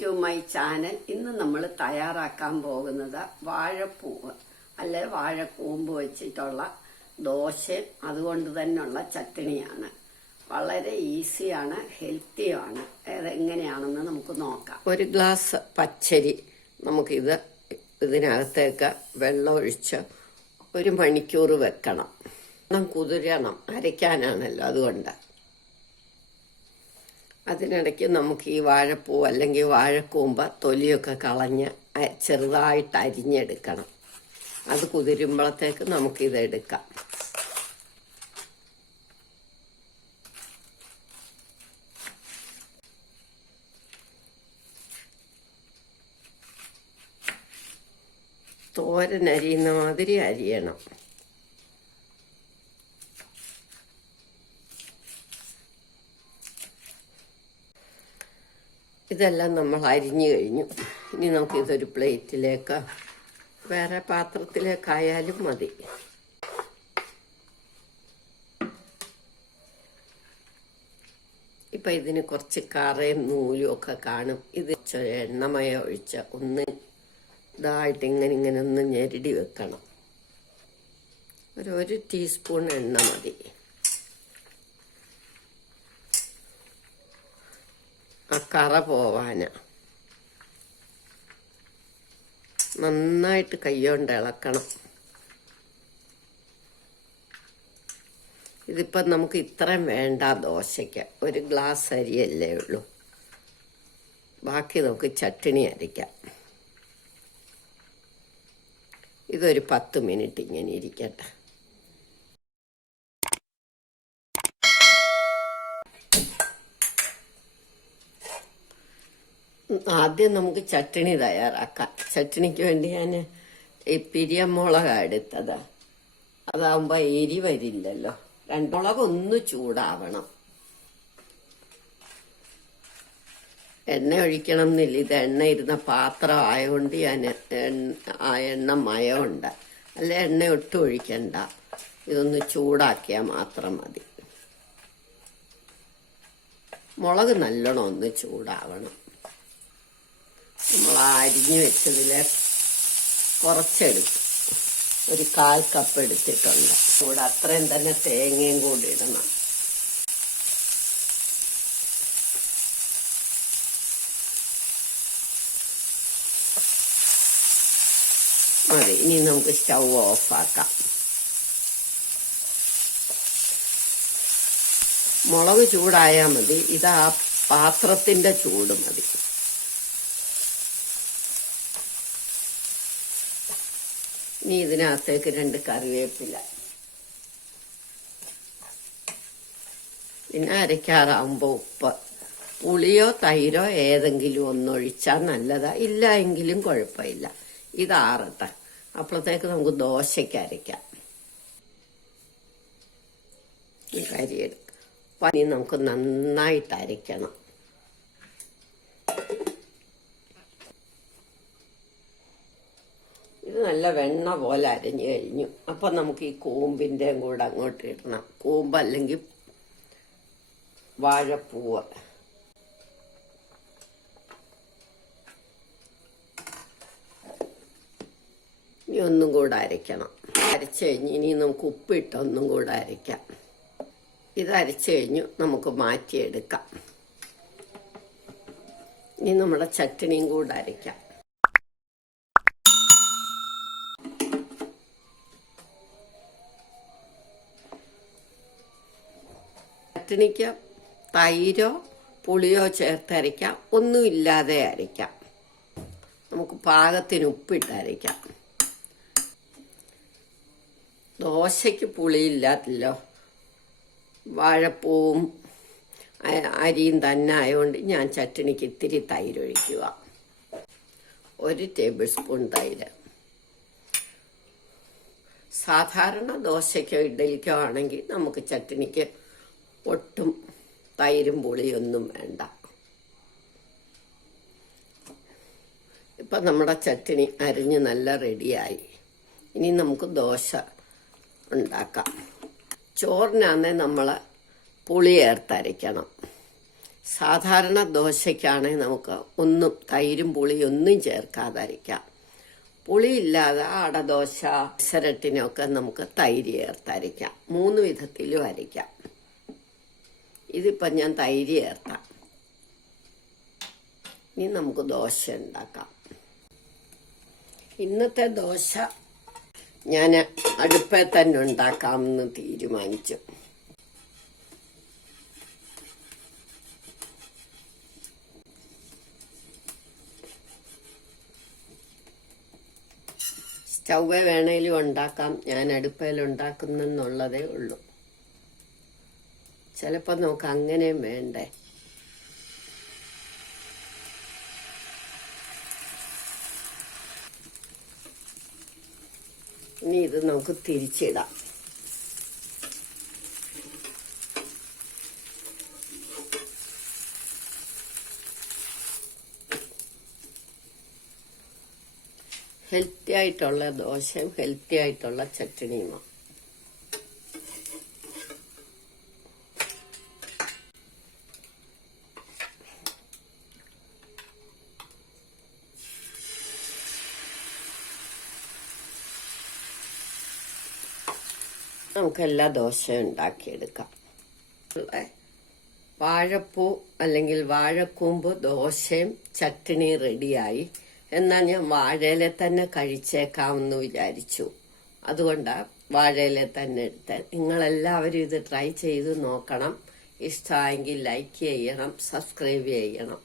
To my channel. ഇന്ന് നമ്മൾ തയ്യാറാക്കാൻ പോകുന്നത് വാഴപ്പൂവ് അല്ലെ വാഴക്കൂമ്പ് വെച്ചിട്ടുള്ള ദോശയും അതുകൊണ്ട് തന്നെയുള്ള ചട്നിയാണ്. വളരെ ഈസിയാണ്, ഹെൽത്തിയാണ്. അതെങ്ങനെയാണെന്ന് നമുക്ക് നോക്കാം. ഒരു ഗ്ലാസ് പച്ചരി നമുക്കിത് ഇതിനകത്തേക്ക് വെള്ളം ഒഴിച്ച് 1 മണിക്കൂർ വെക്കണം. കുതിരണം, അരയ്ക്കാനാണല്ലോ, അതുകൊണ്ട്. അതിനിടയ്ക്ക് നമുക്ക് ഈ വാഴപ്പൂ അല്ലെങ്കിൽ വാഴക്കൂമ്പ് തൊലിയൊക്കെ കളഞ്ഞ് ചെറുതായിട്ട് അരിഞ്ഞെടുക്കണം. അത് കുതിരുമ്പോഴത്തേക്ക് നമുക്കിതെടുക്കാം. തോരൻ അരിയുന്ന മാതിരി അരിയണം. ഇതെല്ലാം നമ്മൾ അരിഞ്ഞു കഴിഞ്ഞു. ഇനി നമുക്കിതൊരു പ്ലേറ്റിലേക്ക്, വേറെ പാത്രത്തിലേക്കായാലും മതി. ഇപ്പം ഇതിന് കുറച്ച് കറയും നൂലും ഒക്കെ കാണും. ഇത് എണ്ണമയം ഒഴിച്ച് ഒന്ന് ഇതായിട്ട് ഇങ്ങനെ ഒന്ന് ഞെരടി വെക്കണം. 1 ടീസ്പൂൺ എണ്ണ മതി. ആ കറ പോവാന് നന്നായിട്ട് കൈകൊണ്ട് ഇളക്കണം. ഇതിപ്പം നമുക്ക് ഇത്രയും വേണ്ട ദോശയ്ക്ക്. 1 ഗ്ലാസ് അരിയല്ലേ ഉള്ളൂ. ബാക്കി നമുക്ക് ചട്നി അരയ്ക്കാം. ഇതൊരു 10 മിനിറ്റ് ഇങ്ങനെ ഇരിക്കട്ടെ. ആദ്യം നമുക്ക് ചട്നി തയ്യാറാക്കാം. ചട്നിക്ക് വേണ്ടി ഞാൻ ഈ പിരിയമുളകാണ് എടുത്തത്. അതാവുമ്പോൾ എരി വരില്ലല്ലോ. 2 മുളക് ഒന്ന് ചൂടാവണം. എണ്ണ ഒഴിക്കണം എന്നില്ല. ഇത് എണ്ണ ഇരുന്ന പാത്രം ആയതുകൊണ്ട് ഞാൻ ആ എണ്ണ മയമുണ്ട്. അല്ല, എണ്ണ ഒട്ടും ഒഴിക്കണ്ട. ഇതൊന്ന് ചൂടാക്കിയാൽ മാത്രം മതി. മുളക് നല്ലോണം ഒന്ന് ചൂടാവണം. നമ്മൾ അരിഞ്ഞു വെച്ചതിൽ കുറച്ചെടുക്കും. 1/4 കപ്പ് എടുത്തിട്ടുണ്ട്. കൂടെ അത്രയും തന്നെ തേങ്ങയും കൂടി ഇടണം. മതി. ഇനി നമുക്ക് സ്റ്റൗ ഓഫാക്കാം. മുളക് ചൂടായാൽ മതി. ഇത് ആ പാത്രത്തിന്റെ ചൂട് മതി. ഇനി ഇതിനകത്തേക്ക് 2 കറിവേപ്പില. പിന്നെ അരയ്ക്കാറാകുമ്പോൾ ഉപ്പ്, പുളിയോ തൈരോ ഏതെങ്കിലും ഒന്നൊഴിച്ചാൽ നല്ലതാ. ഇല്ല എങ്കിലും കുഴപ്പമില്ല. ഇതാറട്ടെ. അപ്പോഴത്തേക്ക് നമുക്ക് ദോശയ്ക്ക് അരയ്ക്കാം. ഈ കരി എടുക്കാം. പനി നമുക്ക് നന്നായിട്ട് അരയ്ക്കണം. ഇത് നല്ല വെണ്ണ പോലെ അരഞ്ഞു കഴിഞ്ഞു. അപ്പം നമുക്ക് ഈ കൂമ്പിൻ്റെയും കൂടെ അങ്ങോട്ട് ഇടണം. കൂമ്പ് അല്ലെങ്കിൽ വാഴപ്പൂവ്. ഇനി ഒന്നും കൂടെ അരയ്ക്കണം. അരച്ചു കഴിഞ്ഞ് ഇനി നമുക്ക് ഉപ്പിട്ട് ഒന്നും കൂടെ അരയ്ക്കാം. ഇത് അരച്ചു കഴിഞ്ഞു. നമുക്ക് മാറ്റിയെടുക്കാം. ഇനി നമ്മുടെ ചട്നിയും കൂടെ അരയ്ക്കാം. ചട്നിക്ക് തൈരോ പുളിയോ ചേർത്ത് അരയ്ക്കാം. ഒന്നുമില്ലാതെ അരയ്ക്കാം. നമുക്ക് പാകത്തിന് ഉപ്പിട്ട് അരയ്ക്കാം. ദോശയ്ക്ക് പുളിയില്ലാത്തല്ലോ. വാഴപ്പൂവും അരിയും തന്നെ ആയതുകൊണ്ട് ഞാൻ ചട്നിക്ക് ഇത്തിരി തൈര് ഒഴിക്കുക. 1 ടേബിൾ സ്പൂൺ തൈര്. സാധാരണ ദോശയ്ക്കോ ഇഡ്ഡലിക്കോ ആണെങ്കിൽ നമുക്ക് ചട്നിക്ക് ഒട്ടും തൈരും പുളിയൊന്നും വേണ്ട. ഇപ്പം നമ്മുടെ ചട്നി അരിഞ്ഞ് നല്ല റെഡിയായി. ഇനി നമുക്ക് ദോശ ഉണ്ടാക്കാം. ചോറിനാന്നെ നമ്മൾ പുളി ചേർത്തരയ്ക്കണം. സാധാരണ ദോശയ്ക്കാണെങ്കിൽ നമുക്ക് ഒന്നും തൈരും പുളിയൊന്നും ചേർക്കാതെ അരയ്ക്കാം. പുളിയില്ലാതെ അടദോശ, പെസരട്ടിനൊക്കെ നമുക്ക് തൈര് ചേർത്തരയ്ക്കാം. 3 വിധത്തിലും അരയ്ക്കാം. ഇതിപ്പം ഞാൻ തൈര് ചേർത്താം. ഇനി നമുക്ക് ദോശ ഉണ്ടാക്കാം. ഇന്നത്തെ ദോശ ഞാൻ അടുപ്പിൽ തന്നെ ഉണ്ടാക്കാമെന്ന് തീരുമാനിച്ചു. സ്റ്റൗവേ വേണേലും ഉണ്ടാക്കാം. ഞാൻ അടുപ്പയിൽ ഉണ്ടാക്കുന്നെന്നുള്ളതേ ഉള്ളൂ. ചിലപ്പോൾ നമുക്ക് അങ്ങനെയും വേണ്ടേ. ഇനി ഇത് നമുക്ക് തിരിച്ചിടാം. ഹെൽത്തി ആയിട്ടുള്ള ദോശയും ഹെൽത്തി ആയിട്ടുള്ള ചട്നിയുമാണ്. നമുക്കെല്ലാ ദോശയും ഉണ്ടാക്കിയെടുക്കാം. വാഴപ്പൂ അല്ലെങ്കിൽ വാഴക്കൂമ്പ് ദോശയും ചട്നി റെഡിയായി. എന്നാൽ ഞാൻ വാഴയില തന്നെ കഴിച്ചേക്കാമെന്ന് വിചാരിച്ചു. അതുകൊണ്ടാണ് വാഴയില തന്നെ എടുത്തത്. നിങ്ങളെല്ലാവരും ഇത് ട്രൈ ചെയ്ത് നോക്കണം. ഇഷ്ടമായെങ്കിൽ ലൈക്ക് ചെയ്യണം, സബ്സ്ക്രൈബ് ചെയ്യണം.